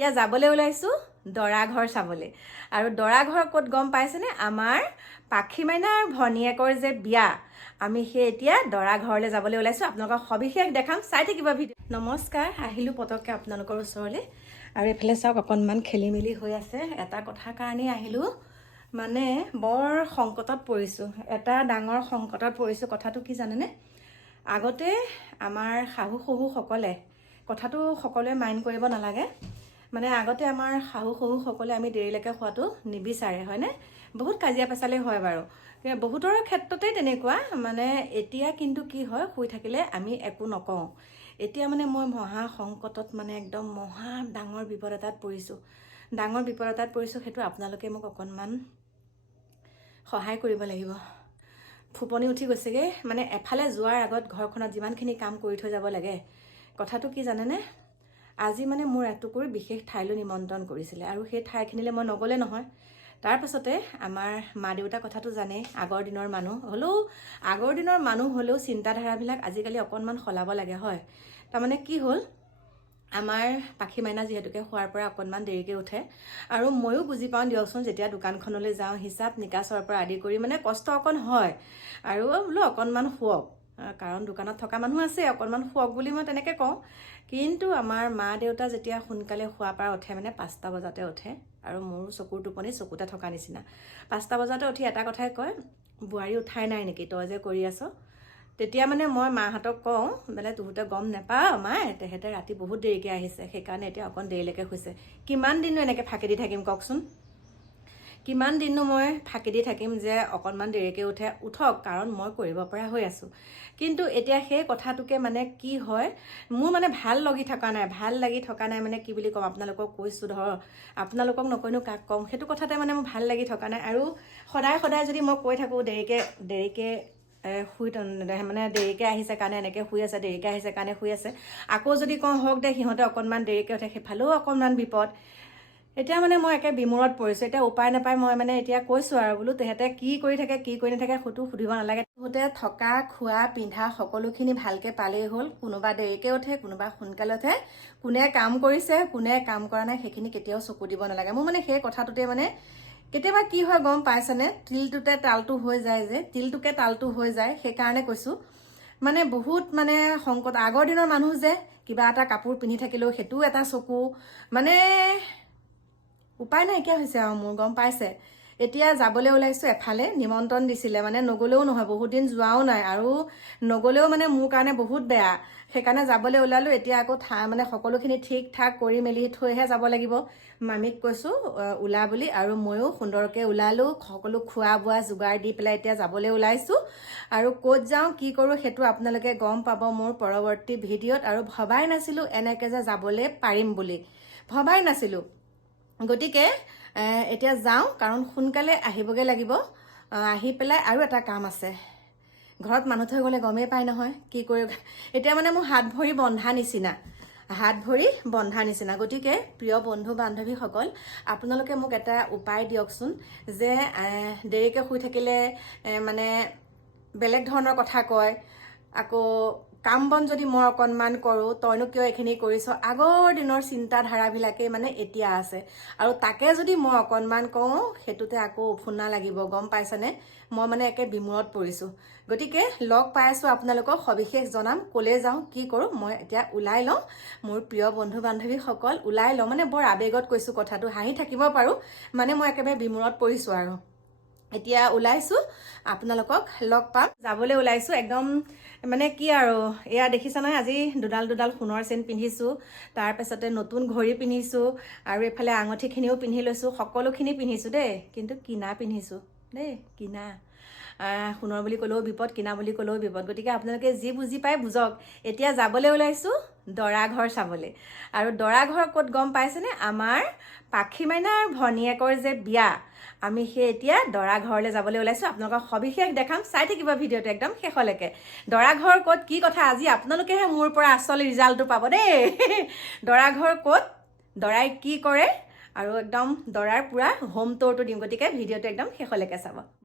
এতিয়া যাবলৈ ওলাইছোঁ দৰা ঘৰ চাবলৈ। আৰু দৰা ঘৰ ক'ত গম পাইছেনে? আমাৰ পাখি মাইনাৰ ভনীয়েকৰ যে বিয়া, আমি সেই এতিয়া দৰা ঘৰলৈ যাবলৈ ওলাইছোঁ। আপোনালোকক সবিশেষ দেখাম, চাই থাকিব ভিডিঅ'। নমস্কাৰ, আহিলোঁ পটককৈ আপোনালোকৰ ওচৰলৈ। আৰু এইফালে চাওক অকণমান খেলি মেলি হৈ আছে। এটা কথাৰ কাৰণেই আহিলোঁ, মানে বৰ সংকটত পৰিছোঁ, এটা ডাঙৰ সংকটত পৰিছোঁ। কথাটো কি জানেনে? আগতে আমাৰ শাহু শহুসকলে, কথাটো সকলোৱে মাইণ্ড কৰিব নালাগে, মানে আগতে আমাৰ শাহু শহুসকলে আমি দেৰিলৈকে খোৱাটো নিবিচাৰে, হয়নে? বহুত কাজিয়া পেচালে হয় বাৰু, বহুতৰ ক্ষেত্ৰতেই তেনেকুৱা। মানে এতিয়া কিন্তু কি হয়, শুই থাকিলে আমি একো নকওঁ। এতিয়া মানে মই মহা সংকটত, মানে একদম মহা ডাঙৰ বিপদ এটাত পৰিছোঁ। ডাঙৰ বিপদ এটাত পৰিছোঁ, সেইটো আপোনালোকে মোক অকণমান সহায় কৰিব লাগিব। ফুপনি উঠি গৈছেগৈ, মানে এফালে যোৱাৰ আগত ঘৰখনত যিমানখিনি কাম কৰি থৈ যাব লাগে। কথাটো কি জানেনে? আজি মানে মোৰ এটুকুৰ বিশেষ ঠাইলৈ নিমন্ত্ৰণ কৰিছিলে, আৰু সেই ঠাইখিনিলৈ মই নগ'লে নহয়। তাৰপাছতে আমাৰ মা দেউতাৰ কথাটো জানেই, আগৰ দিনৰ মানুহ হ'লেও চিন্তাধাৰাবিলাক আজিকালি অকণমান সলাব লাগে, হয়। তাৰমানে কি হ'ল, আমাৰ পাখি মাইনা যিহেতুকে শোৱাৰ পৰা অকণমান দেৰিকৈ উঠে, আৰু ময়ো বুজি পাওঁ দিয়কচোন, যেতিয়া দোকানখনলৈ যাওঁ হিচাপ নিকাচৰ পৰা আদি কৰি মানে কষ্ট অকণ হয়, আৰু বোলো অকণমান শুৱক, কাৰণ দোকানত থকা মানুহ আছে, অকণমান শুৱক বুলি মই তেনেকৈ কওঁ। কিন্তু আমাৰ মা দেউতা যেতিয়া সোনকালে শোৱাৰ পৰা উঠে, মানে 5টা বজাতে উঠে, আৰু মোৰো চকুৰ টোপনি চকুতে থকা নিচিনা। 5টা বজাতে উঠি এটা কথাই কয়, বোৱাৰী উঠাই নাই নেকি, তই যে কৰি আছ? তেতিয়া মানে মই মাহঁতক কওঁ, বোলে তহঁতে গম নাপাৱ মায়ে, তেহেঁতে ৰাতি বহুত দেৰিকৈ আহিছে, সেইকাৰণে এতিয়া অকণ দেৰিলৈকে শুইছে। কিমান দিননো এনেকৈ ফাঁকি দি থাকিম কওকচোন? কিমান দিননো মই ফাঁকি দি থাকিম যে অকণমান দেৰিকৈ উঠক, কাৰণ মই কৰিব পৰা হৈ আছোঁ। কিন্তু এতিয়া সেই কথাটোকে মানে কি হয়, মোৰ মানে ভাল লাগি থকা নাই, মানে কি বুলি ক'ম, আপোনালোকক কৈছোঁ ধৰ, আপোনালোকক নকৈনো কাক ক'ম, সেইটো কথাতে মানে মোৰ ভাল লাগি থকা নাই। আৰু সদায় যদি মই কৈ থাকোঁ দেৰিকৈ শুই, মানে দেৰিকৈ আহিছে কাৰণে এনেকৈ শুই আছে, দেৰিকৈ আহিছে কাৰণে শুই আছে, আকৌ যদি কওঁ হওক দে সিহঁতে অকণমান দেৰিকৈ উঠে, সেইফালেও অকণমান বিপদ। এতিয়া মানে মই একে বিমূৰত পৰিছোঁ। এতিয়া উপায় নাপায় মই মানে এতিয়া কৈছোঁ আৰু, বোলো তেহেঁতে কি কৰি থাকে কি কৰি নাথাকে সেইটো সুধিব নালাগে, তহঁতে থকা খোৱা পিন্ধা সকলোখিনি ভালকৈ পালেই হ'ল। কোনোবা দেৰিকৈ উঠে, কোনোবা সোনকালে উঠে, কোনে কাম কৰিছে কোনে কাম কৰা নাই সেইখিনি কেতিয়াও চকু দিব নালাগে। মোৰ মানে সেই কথাটোতে মানে কেতিয়াবা কি হয় গম পাইছেনে, তিলটোকে তালটো হৈ যায়, সেইকাৰণে কৈছোঁ। মানে বহুত মানে সংকট, আগৰ দিনৰ মানুহ যে, কিবা এটা কাপোৰ পিন্ধি থাকিলেও সেইটোও এটা চকু, মানে উপায় নাইকিয়া হৈছে আৰু মোৰ, গম পাইছে। এতিয়া যাবলৈ ওলাইছোঁ এফালে, নিমন্ত্ৰণ দিছিলে, মানে নগ'লেও নহয়, বহুত দিন যোৱাও নাই, আৰু নগ'লেও মানে মোৰ কাৰণে বহুত বেয়া, সেইকাৰণে যাবলৈ ওলালোঁ। এতিয়া আকৌ মানে সকলোখিনি ঠিক ঠাক কৰি মেলি থৈহে যাব লাগিব। মামীক কৈছোঁ ওলা বুলি, আৰু ময়ো সুন্দৰকৈ ওলালোঁ, সকলো খোৱা বোৱা যোগাৰ দি পেলাই এতিয়া যাবলৈ ওলাইছোঁ। আৰু ক'ত যাওঁ কি কৰোঁ সেইটো আপোনালোকে গম পাব মোৰ পৰৱৰ্তী ভিডিঅ'ত। আৰু ভবাই নাছিলোঁ এনেকৈ যে যাবলৈ পাৰিম বুলি, ভবাই নাছিলোঁ। গতিকে এতিয়া যাওঁ, কাৰণ সোনকালে আহিবগৈ লাগিব। আহি পেলাই আৰু এটা কাম আছে, ঘৰত মানুহ থৈ গ'লে গমেই পায় নহয় কি কৰি, এতিয়া মানে মোৰ হাত ভৰি বন্ধা নিচিনা। গতিকে প্ৰিয় বন্ধু বান্ধৱীসকল, আপোনালোকে মোক এটা উপায় দিয়কচোন, যে দেৰিকৈ শুই থাকিলে মানে বেলেগ ধৰণৰ কথা কয়, আকৌ কাম বন যদি মই অকণমান কৰোঁ, তইনো কিয় এইখিনি কৰিছ, আগৰ দিনৰ চিন্তাধাৰাবিলাকেই মানে এতিয়া আছে। আৰু তাকে যদি মই অকণমান কওঁ, সেইটোতে আকৌ উফুন্না লাগিব, গম পাইছেনে? মই মানে একে বিমূৰত পৰিছোঁ। গতিকে লগ পাই আছোঁ আপোনালোকক, সবিশেষ জনাম, ক'লৈ যাওঁ কি কৰোঁ। মই এতিয়া ওলাই লওঁ, মোৰ প্ৰিয় বন্ধু বান্ধৱীসকল, ওলাই লওঁ, মানে বৰ আৱেগত কৈছোঁ কথাটো, হাঁহি থাকিব পাৰোঁ, মানে মই একেবাৰে বিমূৰত পৰিছোঁ। আৰু এতিয়া ওলাইছোঁ, আপোনালোকক লগ পাম, যাবলৈ ওলাইছোঁ একদম। মানে কি আৰু, এয়া দেখিছা নহয়, আজি দুডাল সোণৰ চেইন পিন্ধিছোঁ, তাৰপাছতে নতুন ঘড়ী পিন্ধিছোঁ, আৰু এইফালে আঙুঠিখিনিও পিন্ধি লৈছোঁ, সকলোখিনি পিন্ধিছোঁ দেই, কিন্তু কিনা পিন্ধিছোঁ দেই, কিনা। সোণৰ বুলি ক'লেও বিপদ, কিনা বুলি ক'লেও বিপদ। গতিকে আপোনালোকে যি বুজি পায় বুজক। এতিয়া যাবলৈ ওলাইছোঁ দৰা ঘৰ চাবলৈ। আৰু দৰা ঘৰ ক'ত গম পাইছেনে? আমাৰ পাখি মাইনাৰ ভনীয়েকৰ যে বিয়া, আমি সেই এতিয়া দৰা ঘৰলৈ যাবলৈ ওলাইছোঁ। আপোনালোকক সবিশেষ দেখাম, চাই থাকিব ভিডিঅ'টো একদম শেষলৈকে। দৰা ঘৰ ক'ত কি কথা, আজি আপোনালোকেহে মোৰ পৰা আচল ৰিজাল্টটো পাব দেই। দৰা ঘৰ ক'ত, দৰাই কি কৰে, আৰু একদম দৰাৰ পুৰা হোম টুৰটো দিম। গতিকে ভিডিঅ'টো একদম শেষলৈকে চাব।